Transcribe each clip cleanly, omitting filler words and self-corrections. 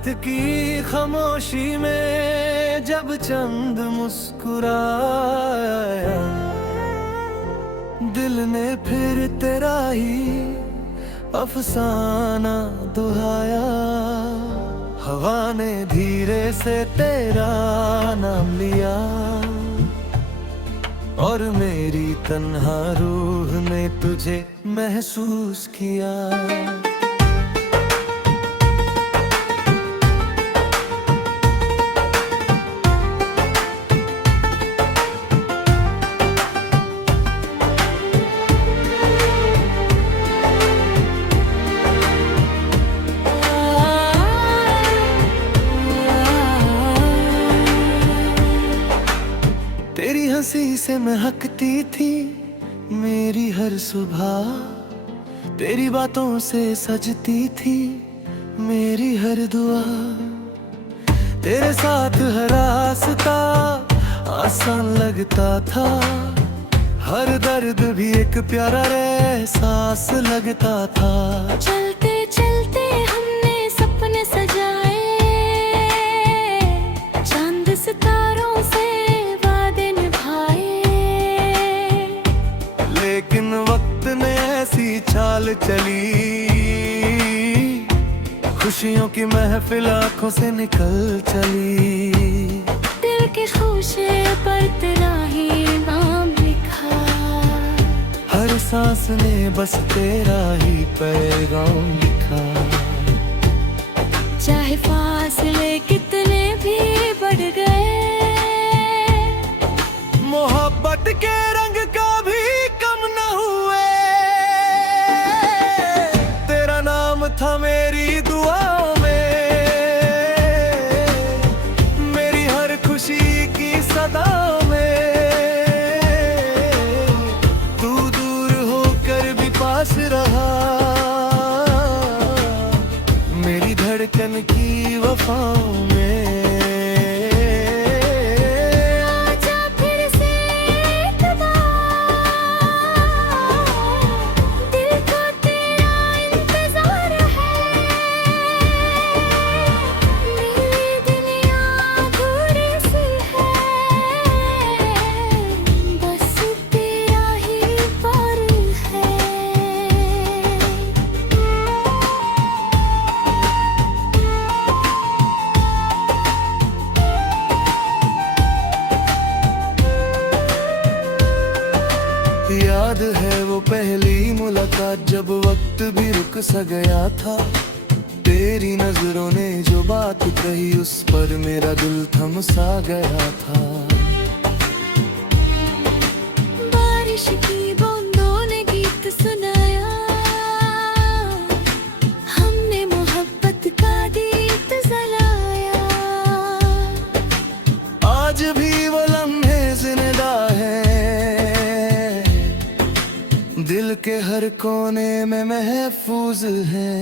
रात की खामोशी में जब चंद मुस्कुराया, दिल ने फिर तेरा ही अफसाना दुहाया। हवा ने धीरे से तेरा नाम लिया और मेरी तन्हा रूह ने तुझे महसूस किया। तेरी हंसी से महकती थी मेरी हर सुबह, तेरी बातों से सजती थी मेरी हर दुआ। तेरे साथ हर रास्ता आसान लगता था, हर दर्द भी एक प्यारा एहसास लगता था। चलते चलते हमने सपने सजाए, चांद सितारों से चाल चली, खुशियों की महफिल आंखों से निकल चली। दिल के ख़ुशे पर तेरा ही नाम लिखा, हर सांस ने बस तेरा ही पैगाम लिखा। चाहे फासले कितने भी बढ़ गए, मोहब्बत के रंग का भी कम न हुए। था मेरी दुआओं में, मेरी हर खुशी की सदाओं में। तू दूर होकर भी पास रहा, मेरी धड़कन की वफाओं में। याद है वो पहली मुलाकात जब वक्त भी रुक सा गया था। तेरी नजरों ने जो बात कही उस पर मेरा दिल थम सा गया था। बारिश की बूंदों ने गीत सुनाया, हमने मोहब्बत का दीप जलाया। आज भी वो लम्हे जिंदा है, दिल के हर कोने में महफूज है।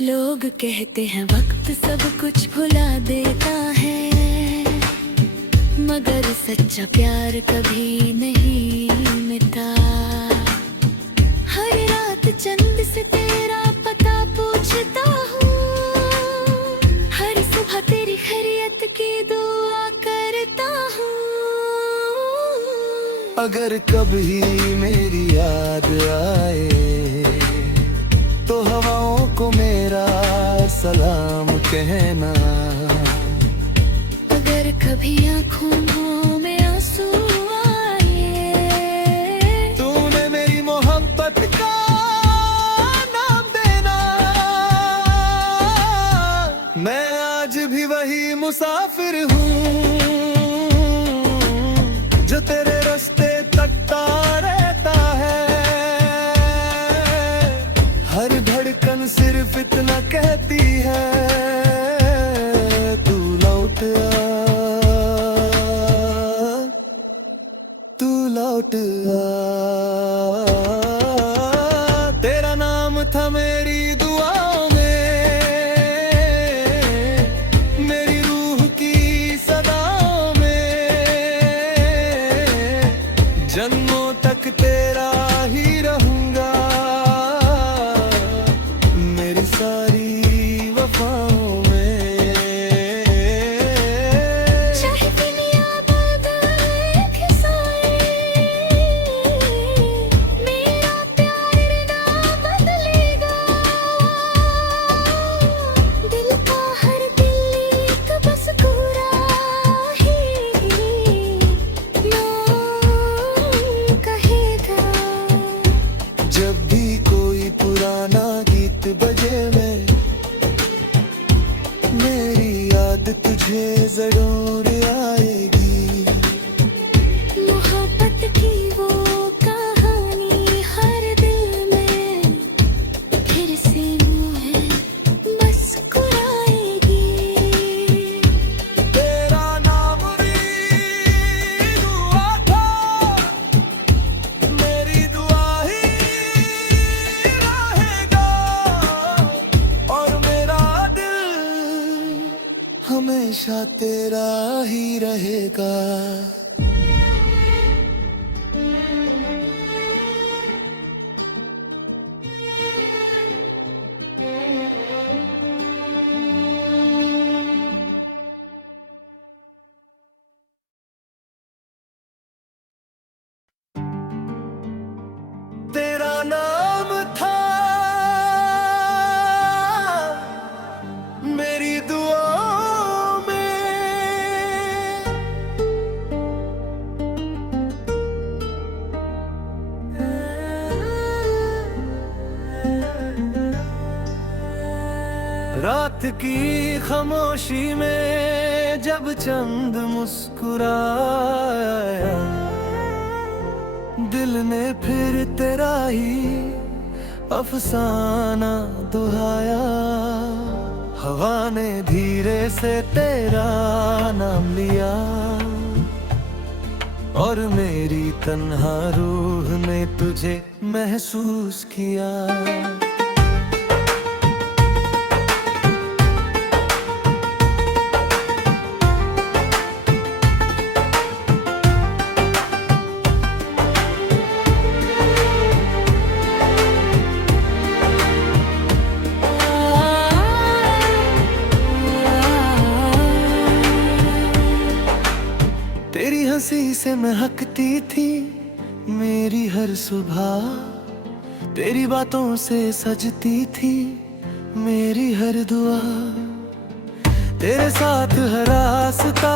लोग कहते हैं वक्त सब कुछ भुला देता है, मगर सच्चा प्यार कभी नहीं मिटा। हर रात चंद से तेरा पता पूछता हूँ, हर सुबह तेरी खैरियत की दुआ करता हूँ। अगर कभी मेरी याद आए तो हवाओं को मेरा सलाम कहना। अगर कभी आँखों में आंसू आए, तूने मेरी मोहब्बत का नाम देना। मैं आज भी वही मुसाफिर हूँ जो तेरे रास्ते तकता रहता है। हर धड़कन सिर्फ इतना कहती है, तू लौट आ, तू लौट आ। तेरा नाम था मेरी दुआओं में, मेरी रूह की सदाओं में। जन्मों तक तेरा ही रहूंगा, मेरी सारी वफाओं में। हमेशा तेरा ही रहेगा। तेरा नाम था मेरी दुआओं में, रात की खामोशी में जब चंद मुस्कुराया, दिल ने फिर तेरा ही अफसाना दुहाया। हवा ने धीरे से तेरा नाम लिया और मेरी तन्हा रूह ने तुझे महसूस किया। तेरी हंसी से महकती थी मेरी हर सुबह, तेरी बातों से सजती थी मेरी हर दुआ। तेरे साथ हर रास्ता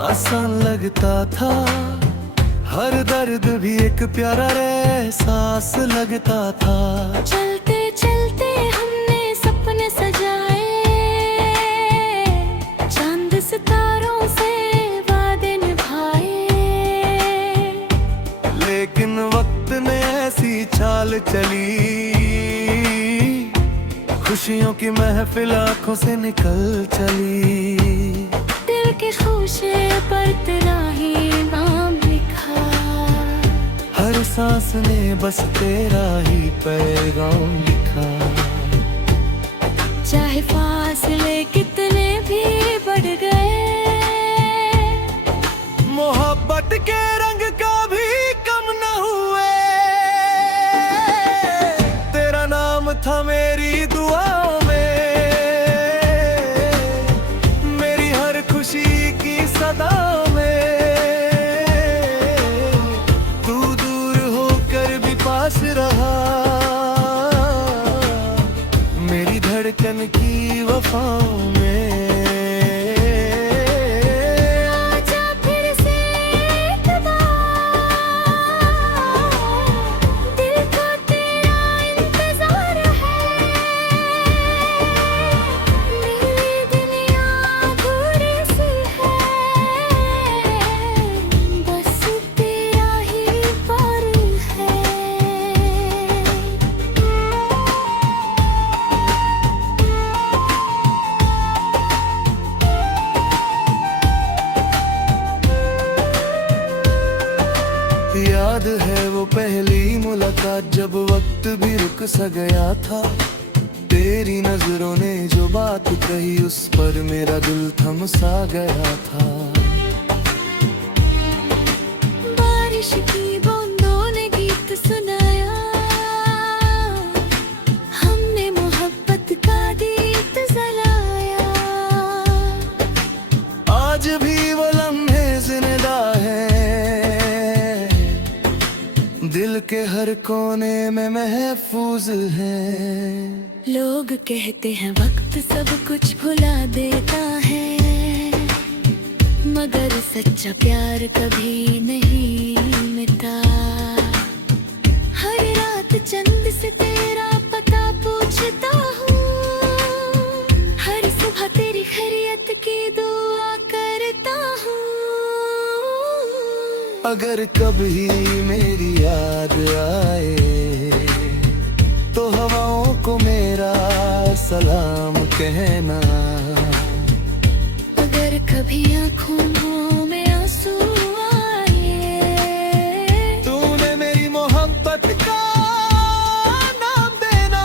आसान लगता था, हर दर्द भी एक प्यारा एहसास लगता था। चलते चलते हमने सपने सजाए, चांद सितारों से चाल चली, खुशियों की महफिल आंखों से निकल चली। दिल के खोशे पर तेरा ही नाम लिखा, हर सांस ने बस तेरा ही पैगाम लिखा। चाहे फासले कितने भी बढ़ गए, मोहब्बत के रंग का भी कम न हुए। था मेरी दुआओं में, मेरी हर खुशी की सदाओं में। तू दूर होकर भी पास रहा, मेरी धड़कन की वफाओं में। याद है वो पहली मुलाकात जब वक्त भी रुक सा गया था। तेरी नजरों ने जो बात कही उस पर मेरा दिल थम सा गया था। बारिश की बूंदों ने गीत सुनाया, हमने मोहब्बत का दीप जलाया। आज भी वो लम्हे जिंदा है, दिल के हर कोने में महफूज है। लोग कहते हैं वक्त सब कुछ भुला देता है, मगर सच्चा प्यार कभी नहीं मिटा। हर रात चंद से तेरा पता पूछता हूँ, हर सुबह तेरी खैरियत की दुआ करता हूँ। अगर कभी मेरी याद आए तो हवाओं को मेरा सलाम कहना। अगर कभी आँखों में आंसू आए, तूने मेरी मोहब्बत का नाम देना।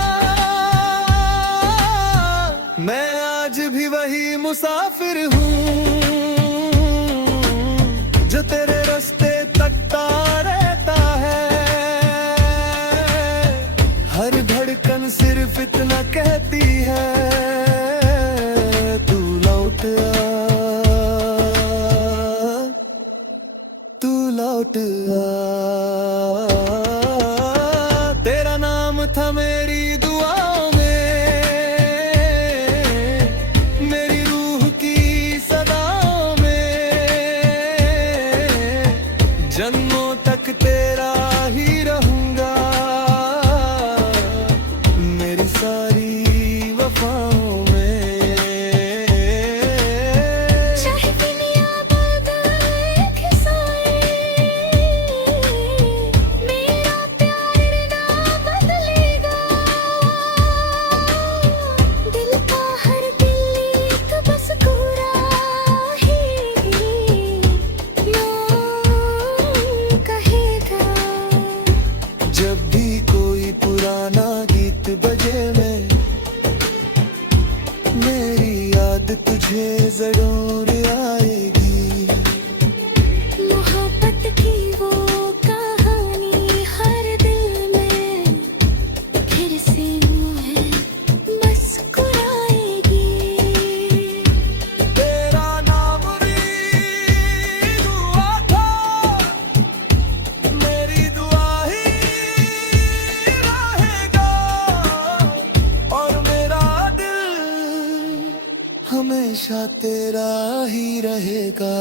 मैं आज भी वही मुसाफिर हूँ, हमेशा तेरा ही रहेगा।